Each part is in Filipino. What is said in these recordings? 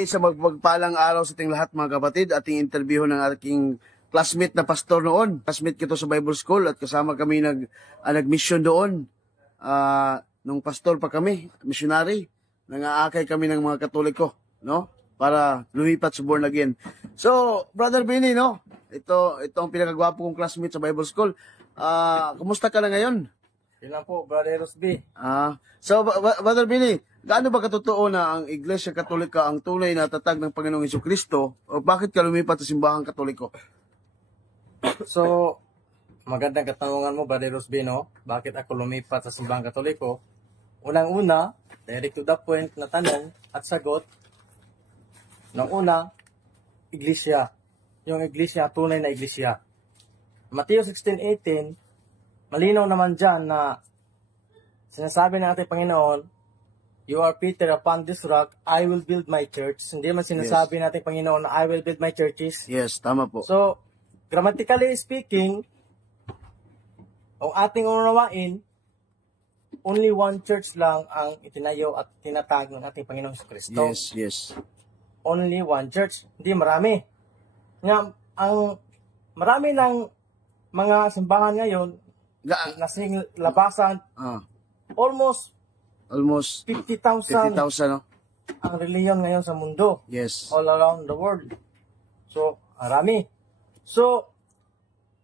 Sa magpagpalang araw sa ating lahat mga kapatid, ating interview ng aking classmate na pastor noon. Classmate kito sa Bible School at kasama kami nag-mission doon. Nung pastor pa kami, missionary, nangaakay kami ng mga Katoliko, no? Para lumipat sa born again. So, Brother Benny, no? Ito ang pinakagwapo kong classmate sa Bible School. Kumusta ka na ngayon? Yun lang po, Brother Rosby. So, Brother Benny, gaano ba katotoo na ang Iglesia Katolika ang tunay na tatag ng Panginoong Hesukristo? O bakit ka lumipat sa simbahang Katoliko? So, magandang katanungan mo, Brother Rosby, no? Bakit ako lumipat sa simbahang Katoliko? Unang-una, direct to the point na tanong at sagot. Nung una, Iglesia. Yung Iglesia, tunay na Iglesia. Mateo 16:18, malinaw naman dyan na sinasabi ng ating Panginoon, "You are Peter, upon this rock, I will build my church." Hindi man sinasabi ng ating Panginoon na I will build my churches. Yes, tama po. So, grammatically speaking, ang ating unawain, only one church lang ang itinayo at tinatag ng ating Panginoong Kristo. Yes, yes. Only one church. Hindi marami. Nga, ang marami ng mga simbahan ngayon, nasing labasan, almost almost 50,000 50,000, no? ang reliyon ngayon sa mundo. Yes. All around the world. So, marami. So,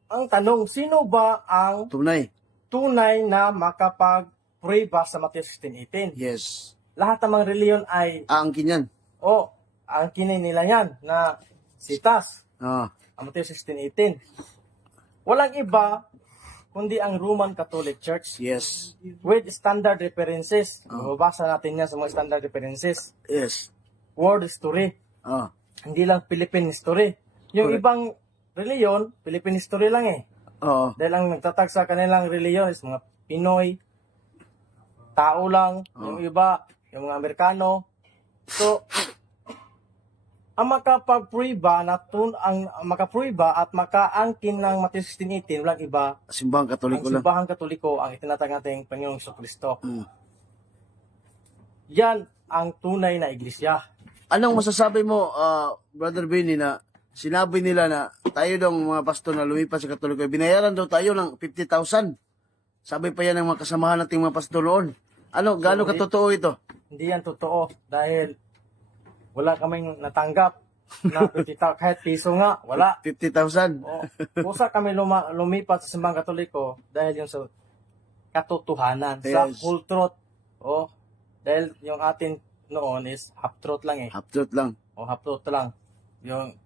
ang tanong, sino ba ang Tunay. tunay na makapag-prueba sa Mateo 16:18? Yes. Lahat ng mga reliyon ay, Aangkin yan. ang kinay nila yan na sitas. Ah, Ang Mateo 16:18. Walang iba kundi ang Roman Catholic Church yes. with standard references. Mababasa natin yan sa mga standard references. Yes. World history. Ah, Hindi lang Philippine history. Yung Correct. ibang reliyon, Philippine history lang eh. oo. Dahil ang nagtatag sa kanilang reliyon is mga Pinoy, tao lang, yung iba, yung mga Amerikano. So, ang makapag-prueba ang makapruiba at makaangkin ng Mateo 16:18 walang iba Simbahang ang Katoliko lang. simbahang Katoliko ang itinatag nating Panginoong Kristo. Mm. Yan ang tunay na iglesia. Anong masasabi mo, Brother Benny, na sinabi nila na tayo daw mga pastor na lumipat sa Katoliko, binayaran daw tayo ng 50,000. Sabi pa yan ng mga kasamahan nating mga pastor noon. Gaano katotoo ito? Hindi yan totoo dahil wala kaming natanggap na 50,000 kahit piso nga, wala. 50,000. Kusa kami lumipat sa simbahang Katoliko dahil yung sa katotohanan, sa Yes. full truth. Dahil yung atin noon is half truth lang eh. Half truth lang. Half truth lang.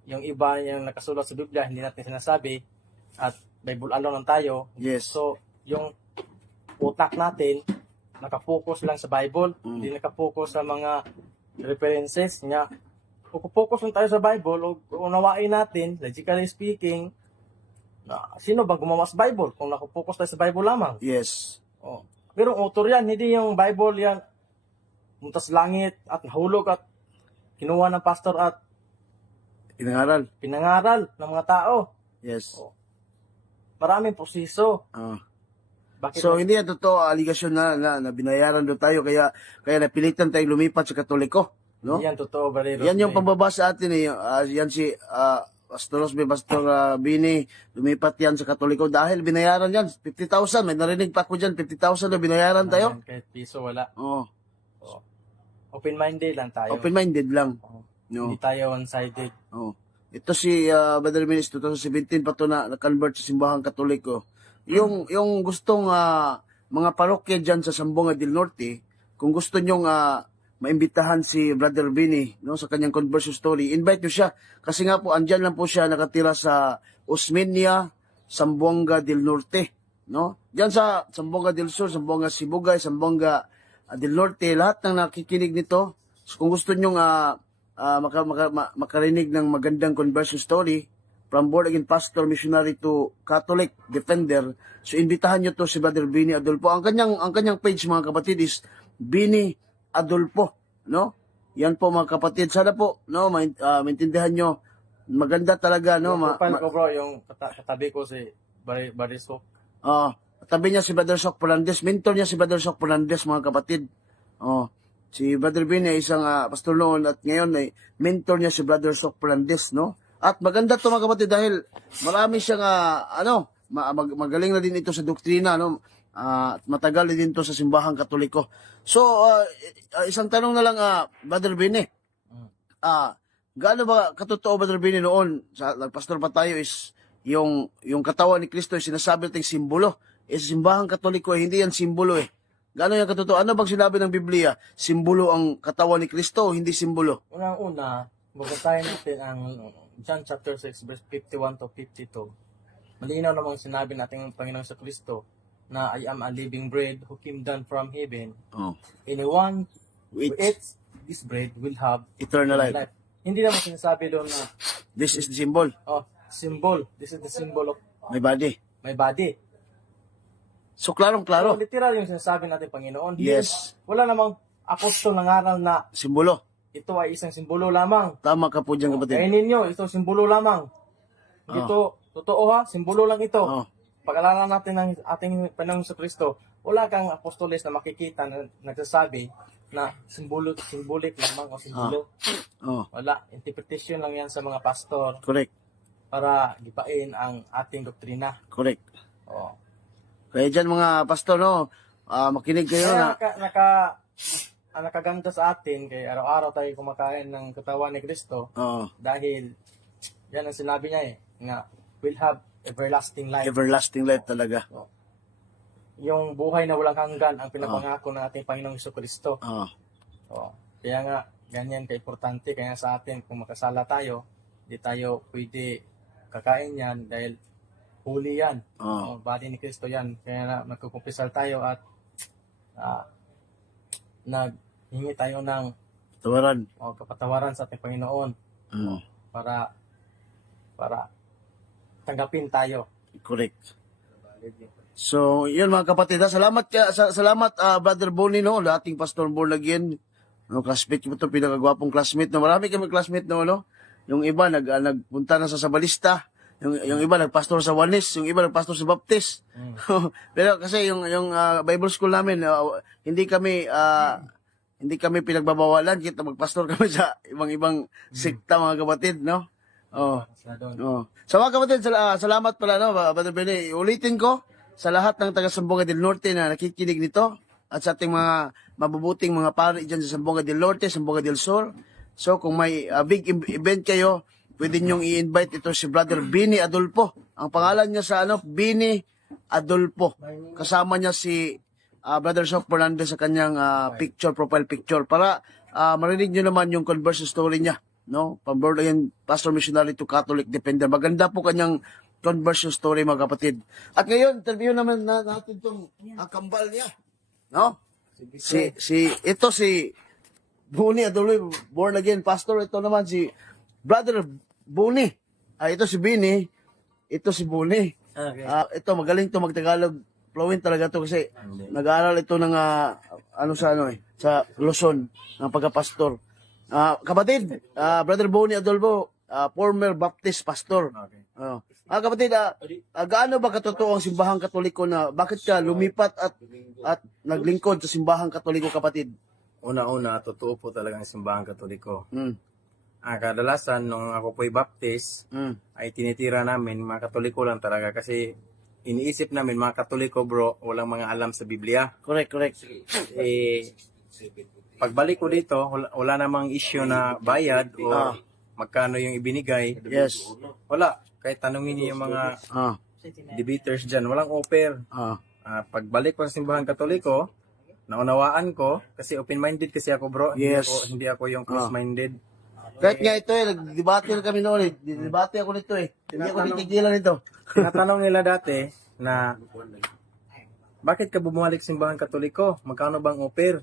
Yung iba yung nakasulat sa Biblia, hindi natin sinasabi at Bible alone lang tayo. Yes. So, yung utak natin nakapokus lang sa Bible, hindi nakapokus sa mga references niya. Kung focus lang tayo sa Bible o unawain natin, logically speaking, na sino ba gumawa sa Bible kung nakapokus tayo sa Bible lamang? Yes. Pero ang author yan, hindi yung Bible yan muntas langit at nahulog at kinuha ng pastor at Inangaral. pinangaral ng mga tao. Yes. Maraming proseso. Bakit So, hindi yan totoo, aligasyon na binayaran doon tayo, kaya napilitan tayong lumipat sa Katoliko. No? yan totoo, Brother Yan yung Rosby? pambaba sa atin eh. Yan si Pastor Rosby, Pastor Bini, lumipat yan sa Katoliko dahil binayaran yan. 50,000. May narinig pa ako dyan. 50,000 na binayaran tayo. Kahit piso, wala. Oo. Open-minded lang tayo. Open-minded lang. No. Hindi tayo one-sided. Oh. Ito si Brother Minis, 2017 pa to na convert sa simbahang Katoliko. Yung gustong mga parokya dyan sa Sambonga del Norte, kung gusto nyong maimbitahan si Brother Bini, no, sa kanyang conversion story, invite nyo siya. Kasi nga po, andyan lang po siya nakatira sa Osmeña, Sambonga del Norte. No? Diyan sa Sambonga del Sur, Sambonga Sibugay, Sambonga del Norte, lahat ng nakikinig nito, so kung gusto nyong makarinig ng magandang conversion story, from born again pastor, missionary to Catholic defender, so imbitahan nyo to si Brother Bini Adolfo. Ang kanyang page, mga kapatid, is Bini Adolfo, no? Yan po, mga kapatid. Sana po, no, maintindihan nyo. Maganda talaga, no? Yung profile ko, bro, yung katabi ko si Barisco. Tabi niya si Brother Sok Polandes, mentor niya si Brother Sok Polandes, mga kapatid. Si Brother Bini ay isang pastor noon at ngayon ay mentor niya si Brother Sok Fernandez, no? At maganda to mga kapatid dahil marami siyang magaling na din ito sa doktrina, no? At matagal na din to sa simbahang Katoliko. So, isang tanong na lang, Brother Bini. Gaano ba katotoo, Brother Bini, noon sa nagpastor pa tayo is yung katawan ni Kristo ay sinasabi nating simbolo. Sa simbahang Katoliko hindi yan simbolo eh. Gaano yan katotoo? Ano bang sinabi ng Biblia? Simbolo ang katawan ni Kristo o hindi simbolo? Unang-una, babasahin natin ang John chapter 6 verse 51 to 52. Malinaw namang sinabi natin ng Panginoon sa Kristo na I am a living bread who came down from heaven. Oh. Anyone who Which eats this bread will have eternal life. Hindi naman sinasabi doon na This is the symbol. symbol. This is the symbol of My body. my body. So, klarong-klaro. So, literal yung sinasabi natin, Panginoon. Yes. Wala namang apostol ng aral na Simbolo. ito ay isang simbolo lamang. Tama ka po dyan, kapatid. Kainin nyo, ito simbolo lamang. Dito, totoo ha, simbolo lang ito. Oh. Pag-alalan natin ng ating Panginoon sa Kristo, wala kang apostoles na makikita na nagsasabi na symbolic lamang o simbolo. Oh. Wala. Interpretation lang yan sa mga pastor Correct. para gipain ang ating doktrina. Correct. Oh. Kaya dyan mga pastor, no, makinig kayo na. Kaya nakaganda sa atin, kaya araw-araw tayo kumakain ng katawan ni Kristo Oh. dahil yan ang sinabi niya na we'll have everlasting life. Everlasting life talaga. Yung buhay na walang hanggan ang pinapangako ng ating Panginoong Jesucristo. Oh. Kaya nga, ganyan ka-importante. Kaya sa atin, kung makasala tayo, di tayo pwede kakain yan dahil huli yan. Body ni Kristo yan. Kaya na magkukumpisal tayo at naghingi tayo ng Tawaran. kapatawaran sa ating Panginoon para tanggapin tayo. Correct. So, yun mga kapatid. Salamat Brother Bonnie, no, dating pastor born again. No, classmate ko ito, pinakagwapong classmate. No, marami kami classmate, no. Yung iba nagpunta na sa Sabalista. Yung iba nagpastor sa Juanes, yung iba nagpastor sa Baptist. Pero kasi yung Bible school namin, hindi kami pinagbabawalan kita magpastor kami sa ibang sekta mga kapatid, no? So mga kapatid, salamat pala, no, Brother Benny. Ulitin ko sa lahat ng taga Sambonga del Norte na nakikinig nito at sa ating mga mabubuting mga pari dyan sa Sambonga del Norte, Sambonga del Sur. So kung may big event kayo, pwede niyong i-invite ito si Brother Bini Adolfo. Ang pangalan niya sa Bini Adolfo. Kasama niya si Brother Sok Fernandez sa kanyang profile picture para marinig niyo naman yung conversion story niya, no? Pamborn yan, pastor missionary to Catholic dependent. Maganda po kanyang conversion story mga kapatid. At ngayon, interview naman natin itong kambal niya, no? Si Buni Adolfo, born again pastor. Ito naman si Brother Buni. Ito si Bini. Ito si Buni. Okay. Ito magaling to magtagalog. Fluent talaga to kasi nag-aaral ito ng sa Luzon ng pagkapastor. Kapatid, Brother Buni Adolfo, former Baptist pastor. Okay. Kapatid, gaano ba katotoo ang simbahang Katoliko na bakit ka lumipat at naglingkod sa simbahang Katoliko, kapatid? Una-una, totoo po talaga ang simbahang Katoliko. Mm. Kadalasan, nung ako po'y Baptist, ay tinitira namin, mga Katoliko lang talaga. Kasi iniisip namin, mga Katoliko bro, walang mga alam sa Biblia. Correct. Pagbalik ko dito, wala namang issue na bayad o magkano yung ibinigay. Yes. Wala. Kahit tanungin niyo yung mga debaters dyan, walang offer. Pagbalik ko sa simbahan Katoliko, naunawaan ko, kasi open-minded kasi ako bro. Yes. Hindi ako yung close-minded. Kahit nga ito nagdebate na kami noon Debate ako nito Hindi ako titigilan nito. Tinatanong nila dati na, bakit ka bumalik sa simbahan Katoliko? Magkano bang offer?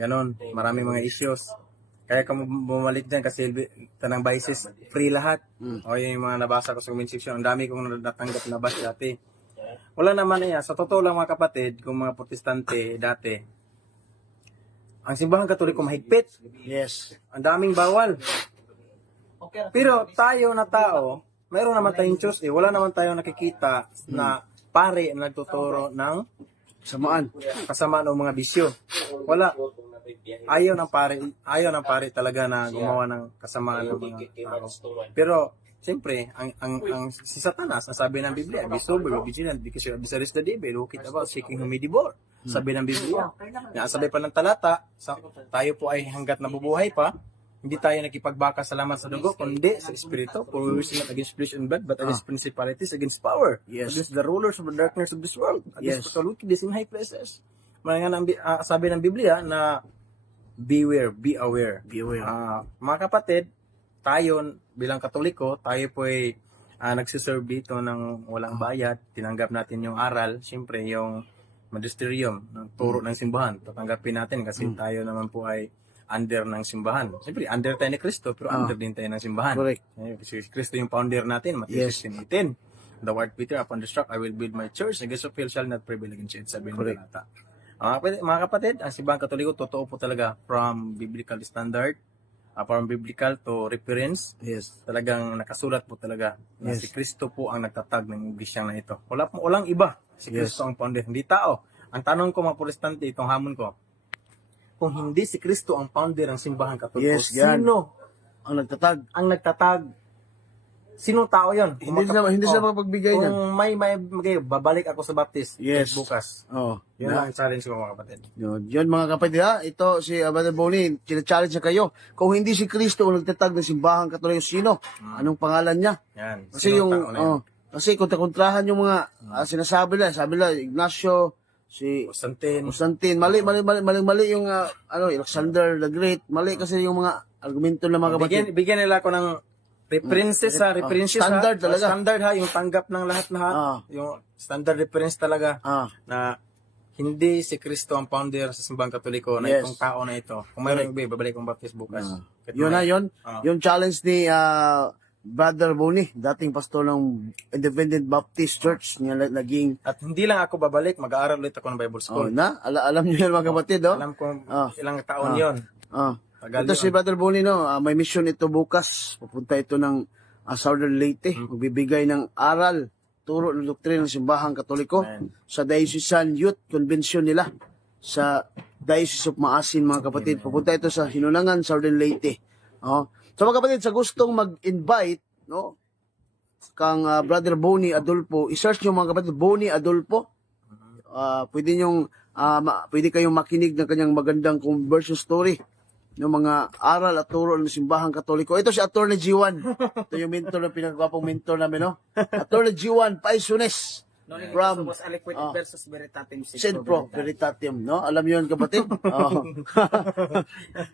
Ganon. Maraming mga issues. Kaya ka bumalik dyan kasi tanang biases, free lahat. O yun yung mga nabasa ko sa comment section. Ang dami kong natanggap na bash dati. Wala naman sa totoo lang mga kapatid, kung mga protestante dati, ang simbahan Katoliko mahigpit. Yes. Ang daming bawal. Pero tayo na tao, mayroon naman tayong Diyos Wala naman tayong nakikita na pare na nagtuturo ng kasamaan o mga bisyo. Wala. Ayaw ng pare talaga na gumawa ng kasamaan ng mga tao. Pero siyempre, ang si Satanas, ang sabi ng Biblia, be sober, be vigilant, because your adversary is the devil, who keep about seeking whom he devour. Sabi ng Biblia. Ang sabi pa ng talata, tayo po ay hanggat nabubuhay pa, hindi tayo nakipagbaka sa laman sa dugo, kundi sa Espiritu. For we wrestle not against flesh and blood, but against principalities, against power, Yes. against the rulers of the darkness of this world, against Yes. the wickedness in high places. Sabi ng Biblia na beware, be aware. Beware. Mga kapatid, tayo bilang Katoliko, tayo po ay nagsiserve dito ng walang bayad. Tinanggap natin yung aral, siyempre yung magisterium, ng turo ng simbahan. Tatanggapin natin kasi tayo naman po ay under ng simbahan. Siyempre, under tayo ni Kristo, pero under din tayo ng simbahan. Correct. Kasi Kristo yung founder natin, Matthew Yes. 16:18. The word Peter, upon this rock, I will build my church, the gates of hell shall not prevail against it. Sabi ng Correct. talata. Mga kapatid, ang simbahang Katoliko, totoo po talaga from biblical standard, from biblical to reference, Yes. talagang nakasulat po talaga na Yes. si Kristo po ang nagtatag ng iglesyang na ito. Walang iba. Si Yes. Kristo ang founder, hindi tao. Ang tanong ko mga protestante, itong hamon ko, kung hindi si Kristo ang founder ng simbahang Katoliko, Yes, yan. sino Ang nagtatag. ang nagtatag? Sinong tao yon? Hindi sila mapagbigay niyan. Kung may babalik ako sa Baptist Yes. bukas. Oh. Yun ang challenge ko mga kapatid. Yun mga kapatid ha, ito si Brother Bonnie, challenge na kayo. Kung hindi si Kristo ang nagtatag ng simbahang Katoliko, sino? Anong pangalan niya? Yan. Kasi Sinong yung, tao na yun? kasi kontrahan yung mga sinasabi nila, Ignacio, si Constantine. mali yung Alexander the Great, mali kasi yung mga argumento ng mga kapatid. Bigyan nila ako ng references standard talaga. Standard ha, yung tanggap ng lahat. Yung standard reference talaga na hindi si Kristo ang founder sa simbahang Katoliko na Yes. itong tao na ito. Kung mayroong iba, babalik kong Baptist bukas. Yun na yun. Yung challenge ni Brother Bonnie, dating pastor ng Independent Baptist Church, niya naging At hindi lang ako babalik, mag-aaral ulit ako ng Bible School. alam niyo yan mga kapatid, Alam ko ilang taon yon. Tagal Ito yun. si Brother Bonnie, may mission ito bukas. Pupunta ito ng Southern Leyte. Magbibigay ng aral, turo ng doktrina ng simbahang Katoliko Amen. sa Diocesan Youth Convention nila sa Diocese of Maasin, mga kapatid. Pupunta ito sa Hinunangan, Southern Leyte. So mga kapatid, sa gustong mag-invite, kang Brother Bonnie Adolfo, i-search nyo mga kapatid, Bonnie Adolfo. Pwede kayong makinig ng kanyang magandang conversion story ng mga aral at turo ng simbahang Katoliko. Ito si Attorney G1. Ito yung mentor na pinagwapong mentor namin, Attorney G1 Paisunes. From versus Veritatem Pro Veritatem, Alam niyo yun, kapatid?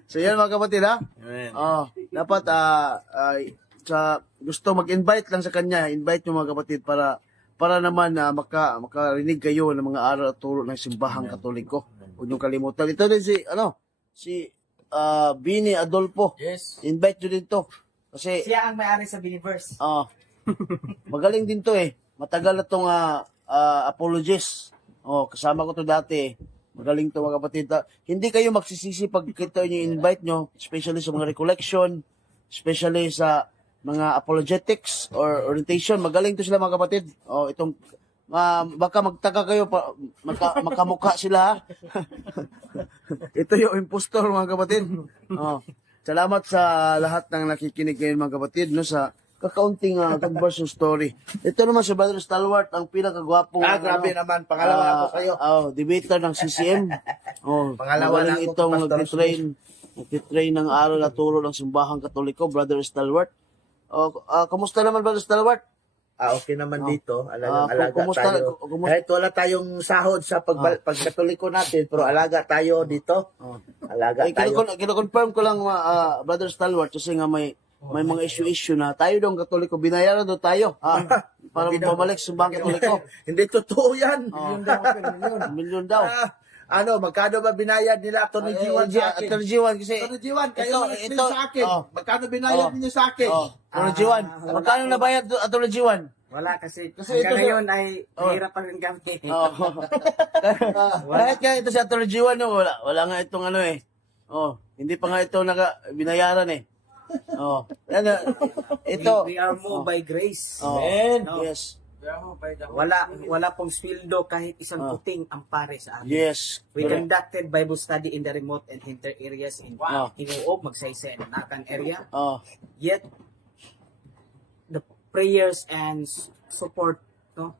So yan mga kapatid, ha? Amen. Dapat sa gusto mag-invite lang sa kanya, invite niyo mga kapatid para naman makarinig kayo ng mga aral at turo ng simbahang Katoliko. Huwag niyong kalimutan. Ito din si Bini Adolfo. Yes. Invite nyo din to. Kasi Siya ang may-ari sa Believers. magaling din to Matagal na tong apologist. Kasama ko to dati. Magaling to mga kapatid. Hindi kayo magsisisi pag kita nyo invite nyo, especially sa mga recollection, especially sa mga apologetics or orientation. Magaling to sila mga kapatid. Itong baka magtaka kayo makamukha sila ha. Ito yung impostor mga kapatid. Salamat sa lahat ng nakikinig ngayon mga kapatid sa kakaunting conversion story. Ito naman si Brother Stalwart, ang pinakagwapong Grabe naman. Pangalawa ako kayo. Debater ng CCM. Pangalawa na magaling ako itong kay Pastor nagtitrain ng aral at turo ng simbahang Katoliko, Brother Stalwart. Kamusta naman Brother Stalwart? Okay naman dito. Alaga kumusta- tayo. kumusta- Kahit wala tayong sahod sa pagkatoliko natin, pero alaga tayo dito. Alaga tayo. Kino-confirm ko lang Brother Stalwart kasi nga may mga issue na tayo daw ang Katoliko, binayaran daw tayo para bumalik sa simbahang Katoliko. Hindi totoo yan. Milyon daw. Magkano ba binayad nila Atty. G1 sa akin? Attorney G1 kasi Atty. G1, kayo ito sa akin. Magkano binayad niyo sa akin? Attorney G1. Magkano nabayad Attorney G1? Wala kasi Kasi ito hanggang ngayon ay mahirap pa rin kami. Kahit nga ito si Attorney G1 wala nga itong hindi pa nga ito binayaran ito We are moved by grace. Amen. Yes. wala pong sweldo kahit isang puting ang pare sa amin. Yes. We Correct. conducted Bible study in the remote and hinter areas in Wow. Inuog, Magsaysay, and Nakang area. Oh. Yet, the prayers and support, no,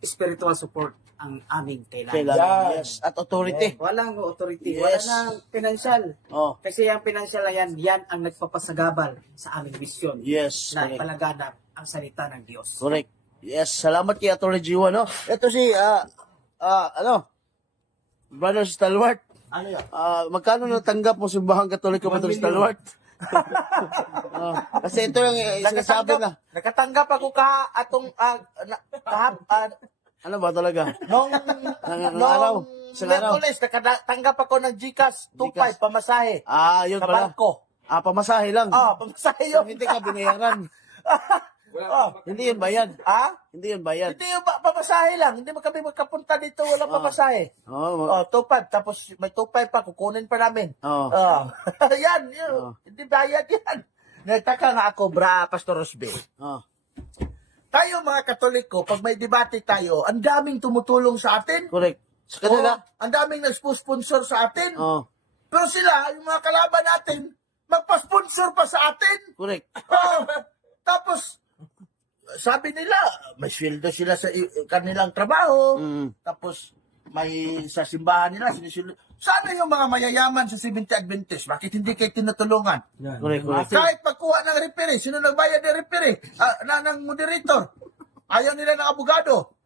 spiritual support ang aming kailangan. Kailangan. Yes. At authority. Walang authority, Yes. wala nang financial. Oh. Kasi yung financial na yan ang nagpapasagabal sa aming misyon Yes. na Correct. ipalaganap ang salita ng Diyos. Correct. Yes. Salamat kay Atty. Jiwa, no? Ito si, Brother Stalwart. Ano yan? Magkano natanggap mo simbahan Katoliko, Brother Stalwart? Kasi ito yung sinasabi na. Nakatanggap ako Ano ba talaga? nung araw. Isang araw. Miyerkules, nakatanggap ako ng GCash 2.5 pamasahe Yun sa pala. bangko. Pamasahe lang. Pamasahe So, yun. hindi ka binayaran. Hindi yun bayad. Hindi yun bayad. Hindi yung pamasahe lang. Hindi mo kami magkapunta dito, wala pamasahe. Oh, 2.5. Tapos may 2.5 pa, kukunin pa namin. oh. Yan, yun. Hindi bayad yan. Nagtaka nga ako, Pastor Rosbe. Oh. Tayo mga Katoliko, pag may debate tayo, ang daming tumutulong sa atin. Correct. Sa kanila. Ang daming nagpo-sponsor sa atin. Oh. Pero sila, yung mga kalaban natin, magpa-sponsor pa sa atin. Correct. Tapos, sabi nila, may sweldo sila sa kanilang trabaho. Tapos, may sa simbahan nila, sinisildo. Sana yung mga mayayaman sa 70 Adventist, bakit hindi kayo tinutulungan? Correct, correct. Kahit pagkuha ng referee, sino nagbayad ng referee? Ng moderator. Ayaw nila ng abogado.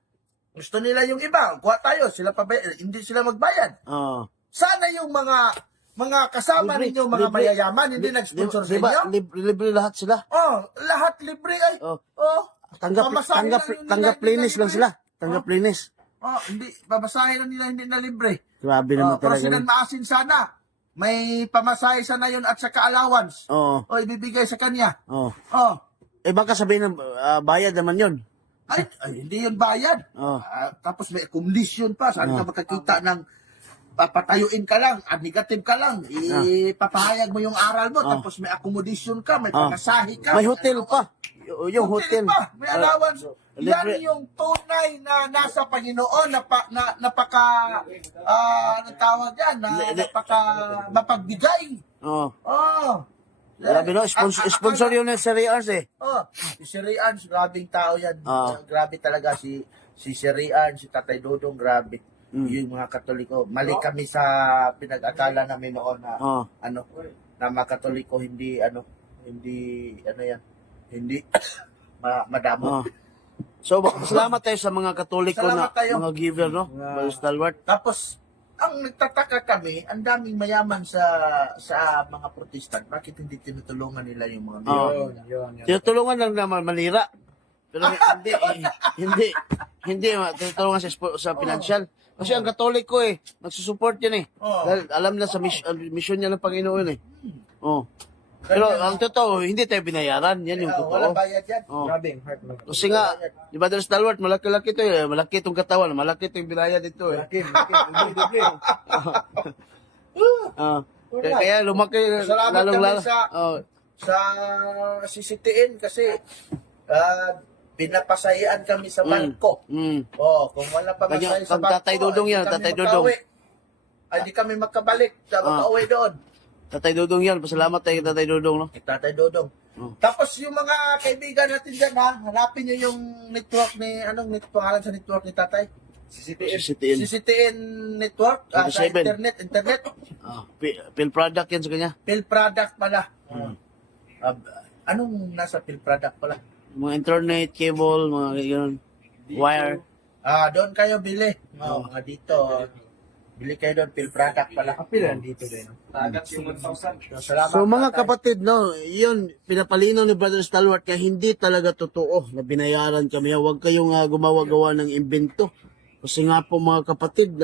Gusto nila yung iba. Kuha tayo, sila hindi sila magbayad. Oh. Sana yung mga kasama ninyo, mga mayayaman, hindi nag-sponsor sa Diba, inyo. libre lahat sila. Lahat libre ay. Oh. Pamasahe Tanggap lang linis lang sila. Tanggap linis. Hindi, pamasahe lang nila, hindi na libre. Grabe naman Pero talaga. sila maasin sana. May pamasahe sana yun at saka allowance. Oo. Ibibigay sa kanya. Oh. Oh. Baka sabihin ng bayad naman yun. Ay, hindi yun bayad. Oh. Tapos may accommodation pa. Saan ka makakita ng papatayuin ka lang, negative ka lang, ipapahayag mo yung aral mo, tapos may accommodation ka, may pamasahe ka. May hotel pa. Yung hotel. pa, may allowance. Yan libre. yung tunay na nasa Panginoon, napaka, anong tawag yan, napaka mapagbigay. Oh. Oh. Grabe no, sponsor yun ng Sir Arns eh. Si Sir Arns, grabing tao yan. Ah. Grabe talaga si Sir Arns, si Tatay Dodong, grabe. Yung mga Katoliko. Mali kami sa pinag-akala namin noon na na mga Katoliko hindi madamo. So, salamat tayo sa mga Katoliko Salamat tayo. mga giver, no? Brother Stalwart. Tapos ang nagtataka kami, ang daming mayaman sa mga Protestant. Bakit hindi tinutulungan nila yung mga mayaman? Tinutulungan lang naman manira. Pero hindi tinutulungan sa financial. Kasi ang Katoliko nagsusupport yan Dahil alam na sa mission niya ng Panginoon Oh. Pero ang totoo, hindi tayo binayaran. Yan yung Walang totoo. bayad yan. Oh. Grabe, heart mo. Kasi nga, di ba, Brother Stalwart, malaki-laki ito malaki itong katawan, malaki itong binayad ito Kaya lumaki, Salamat kami lalong-lalo. sa CCTN kasi pinapasahian kami sa bangko. Kung wala pa masahe sa bangko, Tatay Dudong yan, Tatay Dudong. Hindi kami makabalik, makauwi doon. Tatay Dudong yan, pasalamat tayo kay Tatay Dudong, no? Tatay Dodong. Tapos yung mga kaibigan natin dyan, hanapin nyo yung network ni, pangalan sa network ni Tatay? CCTN. CCTN network, sa 27. internet. Pill product yan sa kanya. Pill product pala. Anong nasa pill product pala? Mga internet, cable, mga ganyan, wire. Doon kayo bili. Mga dito. Bili kayo doon, pill product pala. Kapilan dito din. Salamat. So mga kapatid, no, yun, pinapalinaw ni Brother Stalwart kaya hindi talaga totoo na binayaran kami. Huwag kayong gumawa-gawa ng imbento. Kasi nga po mga kapatid,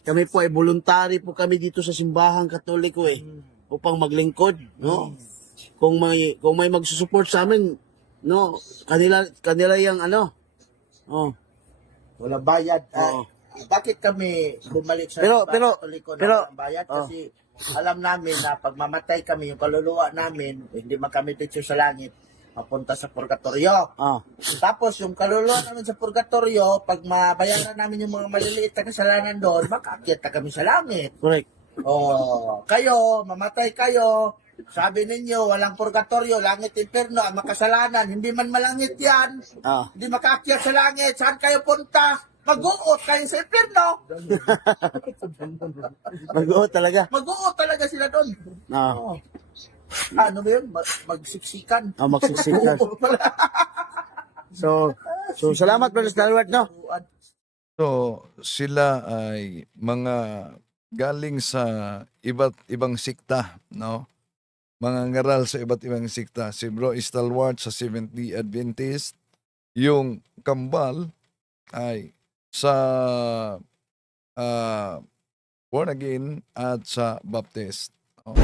kami po ay voluntary po kami dito sa simbahang Katoliko upang maglingkod, no? Kung may magsusupport sa amin, no, kanila yung Wala bayad. Bakit kami bumalik sa Katoliko na walang bayad? Kasi alam namin na pag mamatay kami, yung kaluluwa namin, hindi man kami dito sa langit, mapunta sa purgatorio. Ah. Tapos yung kaluluwa namin sa purgatorio, pag mabayaran namin yung mga maliliit na kasalanan doon, makaakyat na kami sa langit. Correct. Oh, kayo, mamatay kayo, sabi ninyo, walang purgatorio, langit, impyerno, ang makasalanan, hindi man malangit yan, Ah. hindi makaakyat sa langit, saan kayo punta? Mag-uot kayo sa impyerno. Mag-oo talaga. Mag-uot talaga sila doon. Ah. Oh. Ano ba yun? Magsiksikan. Ah, magsiksikan. Mag-uot pala. So salamat Brother Stalwart, no? So, sila ay mga galing sa iba't ibang sikta, no? Mga ngaral sa iba't ibang sikta. Si Bro Stalwart sa Seventh-day Adventist, yung kambal ay sa born again at sa Baptist. No?